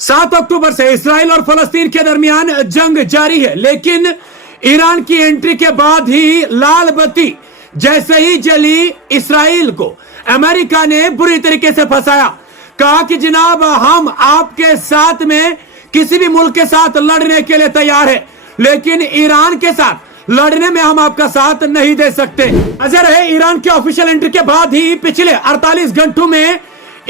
7 अक्टूबर से इसराइल और फलस्तीन के दरमियान जंग जारी है, लेकिन ईरान की एंट्री के बाद ही लाल बत्ती जैसे ही जली, इसराइल को अमेरिका ने बुरी तरीके से फंसाया। कहा कि जनाब, हम आपके साथ में किसी भी मुल्क के साथ लड़ने के लिए तैयार है, लेकिन ईरान के साथ लड़ने में हम आपका साथ नहीं दे सकते। नजर है, ईरान की ऑफिशियल एंट्री के बाद ही पिछले 48 घंटों में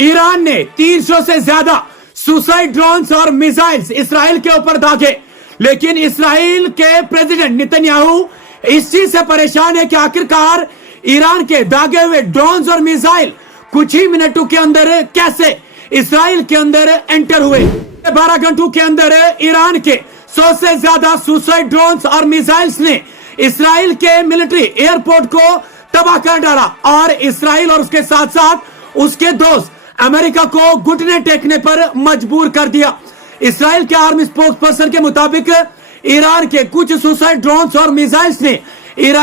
ईरान ने 300 से ज्यादा सुसाइड ड्रोन्स और मिसाइल्स इसराइल के ऊपर दागे। लेकिन इसराइल के प्रेसिडेंट नेतन्याहू इस चीज से परेशान है कि आखिरकार ईरान के दागे हुए ड्रोन्स और मिसाइल कुछ ही मिनटों के अंदर कैसे इसराइल के अंदर एंटर हुए। 12 घंटों के अंदर ईरान के 100 से ज्यादा सुसाइड ड्रोन्स और मिसाइल्स ने इसराइल के मिलिट्री एयरपोर्ट को तबाह कर डाला और इसराइल और उसके साथ साथ उसके दोस्त अमेरिका को घुटने टेकने पर मजबूर कर दिया। इसराइल के आर्मी स्पोक्स पर्सन के मुताबिक ईरान के कुछ सुसाइड ड्रोन्स और मिसाइल्स ने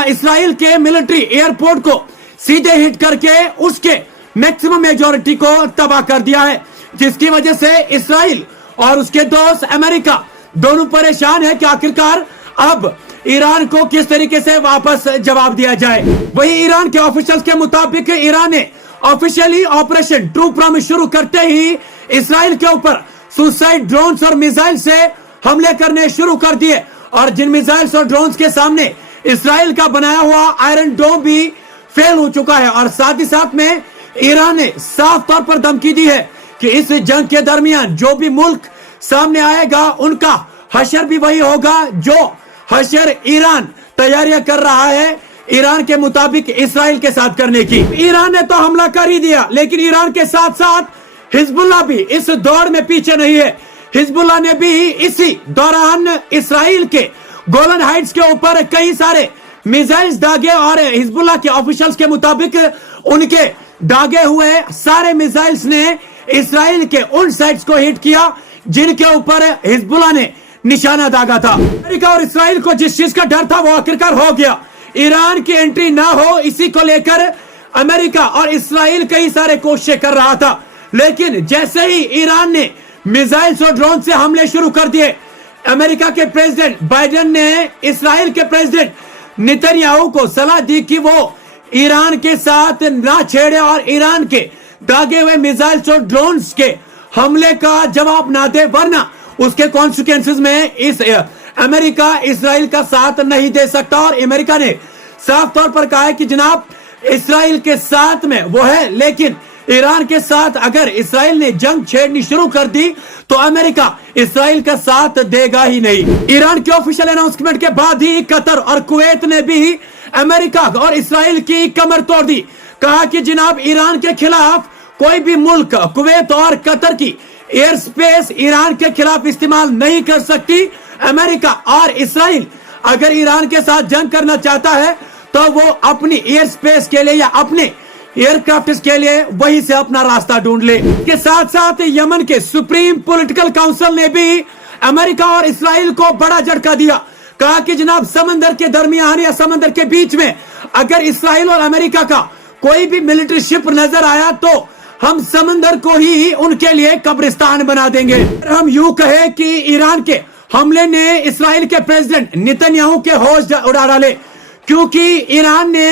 इसराइल के मिलिट्री एयरपोर्ट को सीधे हिट करके उसके मैक्सिमम मेजॉरिटी को तबाह कर दिया है, जिसकी वजह से इसराइल और उसके दोस्त अमेरिका दोनों परेशान है कि आखिरकार अब ईरान को किस तरीके से वापस जवाब दिया जाए। वही ईरान के ऑफिशियल्स के मुताबिक ईरान ने ऑफिशियली ऑपरेशन ट्रू प्रॉमिस शुरू करते ही इसराइल के ऊपर सुसाइड ड्रोन्स और मिसाइल से हमले करने शुरू कर दिए और जिन मिसाइल्स और ड्रोन्स के सामने इसराइल का बनाया हुआ आयरन डोम भी फेल हो चुका है। और साथ ही साथ में ईरान ने साफ तौर पर धमकी दी है कि इस जंग के दरमियान जो भी मुल्क सामने आएगा उनका हशर भी वही होगा जो हशर ईरान तैयारियां कर रहा है ईरान के मुताबिक इसराइल के साथ करने की। ईरान ने तो हमला कर ही दिया, लेकिन ईरान के साथ साथ हिजबुल्लाह भी इस दौड़ में पीछे नहीं है। हिजबुल्लाह ने भी इसी दौरान इसराइल के गोलन हाइट्स के ऊपर कई सारे मिसाइल्स दागे और हिजबुल्लाह के ऑफिशियल्स के मुताबिक उनके दागे हुए सारे मिसाइल्स ने इसराइल के उन साइट्स को हिट किया जिनके ऊपर हिजबुल्लाह ने निशाना दागा था। अमेरिका और इसराइल को जिस चीज का डर था वो आखिरकार हो गया। ईरान की एंट्री ना हो, इसी को लेकर अमेरिका और इसराइल कई सारे कोशिशें कर रहा था, लेकिन जैसे ही ईरान ने मिसाइल्स और ड्रोन से हमले शुरू कर दिए, अमेरिका के प्रेसिडेंट बाइडेन ने इसराइल के प्रेसिडेंट नेतन्याहू को सलाह दी कि वो ईरान के साथ ना छेड़े और ईरान के दागे हुए मिसाइल्स और ड्रोन्स के हमले का जवाब ना दे, वरना उसके कॉन्सिक्वेंसेस में इस अमेरिका इसराइल का साथ नहीं दे सकता। और अमेरिका ने साफ तौर पर कहा है कि जनाब, इसराइल के साथ में वो है, लेकिन ईरान के साथ अगर इसराइल ने जंग छेड़नी शुरू कर दी तो अमेरिका इसराइल का साथ देगा ही नहीं। ईरान के ऑफिशियल अनाउंसमेंट के बाद ही कतर और कुवैत ने भी अमेरिका और इसराइल की कमर तोड़ दी। कहा कि जनाब, ईरान के खिलाफ कोई भी मुल्क कुवैत और कतर की एयर स्पेस ईरान के खिलाफ इस्तेमाल नहीं कर सकती। अमेरिका और इसराइल अगर ईरान के साथ जंग करना चाहता है तो वो अपनी एयर स्पेस के लिए या अपने एयरक्राफ्ट के लिए वहीं से अपना रास्ता ढूंढ ले। के साथ साथ यमन के सुप्रीम पॉलिटिकल काउंसिल ने भी अमेरिका और इसराइल को बड़ा झटका दिया। कहा कि जनाब, समंदर के दरमियान या समंदर के बीच में अगर इसराइल और अमेरिका का कोई भी मिलिट्री शिप नजर आया तो हम समंदर को ही उनके लिए कब्रिस्तान बना देंगे। हम यूं कहे कि ईरान के हमले ने इसराइल के प्रेसिडेंट नेतन्याहू के होश उड़ा डाले, क्योंकि ईरान ने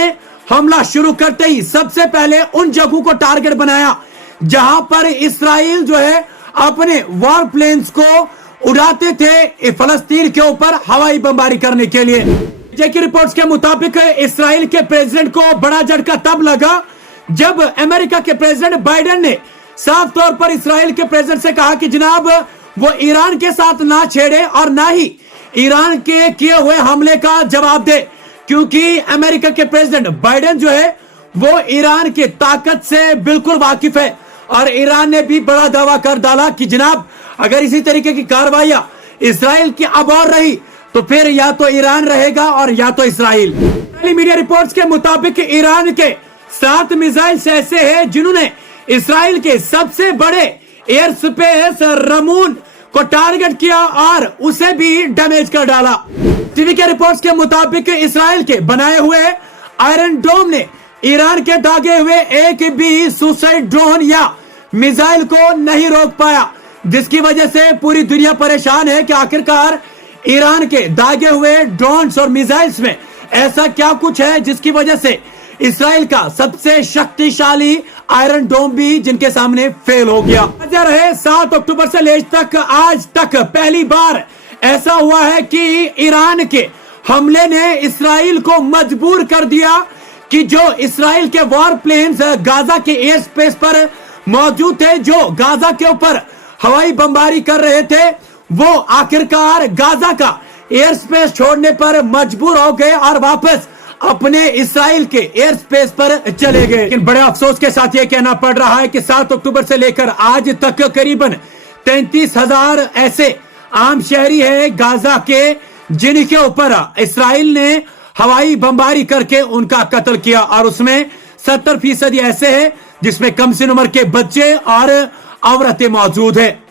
हमला शुरू करते ही सबसे पहले उन जगहों को टारगेट बनाया जहां पर इसराइल जो है अपने वॉर प्लेन्स को उड़ाते थे फलस्तीन के ऊपर हवाई बमबारी करने के लिए। की रिपोर्ट्स के मुताबिक इसराइल के प्रेसिडेंट को बड़ा झटका तब लगा जब अमेरिका के प्रेसिडेंट बाइडेन ने साफ तौर पर इसराइल के प्रेसिडेंट से कहा कि जनाब, वो ईरान के साथ ना छेड़े और ना ही ईरान के किए हुए हमले का जवाब दे, क्योंकि अमेरिका के प्रेसिडेंट बाइडेन जो है वो ईरान की ताकत से बिल्कुल वाकिफ है। और ईरान ने भी बड़ा दावा कर डाला कि जनाब, अगर इसी तरीके की कार्रवाइयां इसराइल की अब और रही तो फिर या तो ईरान रहेगा और या तो इसराइल। मीडिया रिपोर्ट्स के मुताबिक ईरान के 7 मिसाइल्स ऐसे हैं जिन्होंने इसराइल के सबसे बड़े एयर स्पेस रमून को टारगेट किया और उसे भी डैमेज कर डाला। टीवी के रिपोर्ट्स के मुताबिक इसराइल के बनाए हुए आयरन डोम ने ईरान के दागे हुए एक भी सुसाइड ड्रोन या मिसाइल को नहीं रोक पाया, जिसकी वजह से पूरी दुनिया परेशान है कि आखिरकार ईरान के दागे हुए ड्रोन्स और मिसाइल्स में ऐसा क्या कुछ है जिसकी वजह से इसराइल का सबसे शक्तिशाली आयरन डोम भी जिनके सामने फेल हो गया। रहे 7 अक्टूबर से लेकर आज तक पहली बार ऐसा हुआ है कि ईरान के हमले ने इसराइल को मजबूर कर दिया कि जो इसराइल के वॉर प्लेन्स गाजा के एयर स्पेस पर मौजूद थे, जो गाजा के ऊपर हवाई बमबारी कर रहे थे, वो आखिरकार गाजा का एयर स्पेस छोड़ने पर मजबूर हो गए और वापस अपने इसराइल के एयर स्पेस पर चले गए। लेकिन बड़े अफसोस के साथ यह कहना पड़ रहा है कि 7 अक्टूबर से लेकर आज तक करीबन 33,000 ऐसे आम शहरी है गाजा के जिनके ऊपर इसराइल ने हवाई बमबारी करके उनका कत्ल किया, और उसमें 70% ऐसे हैं जिसमें कम से उम्र के बच्चे और औरतें मौजूद है।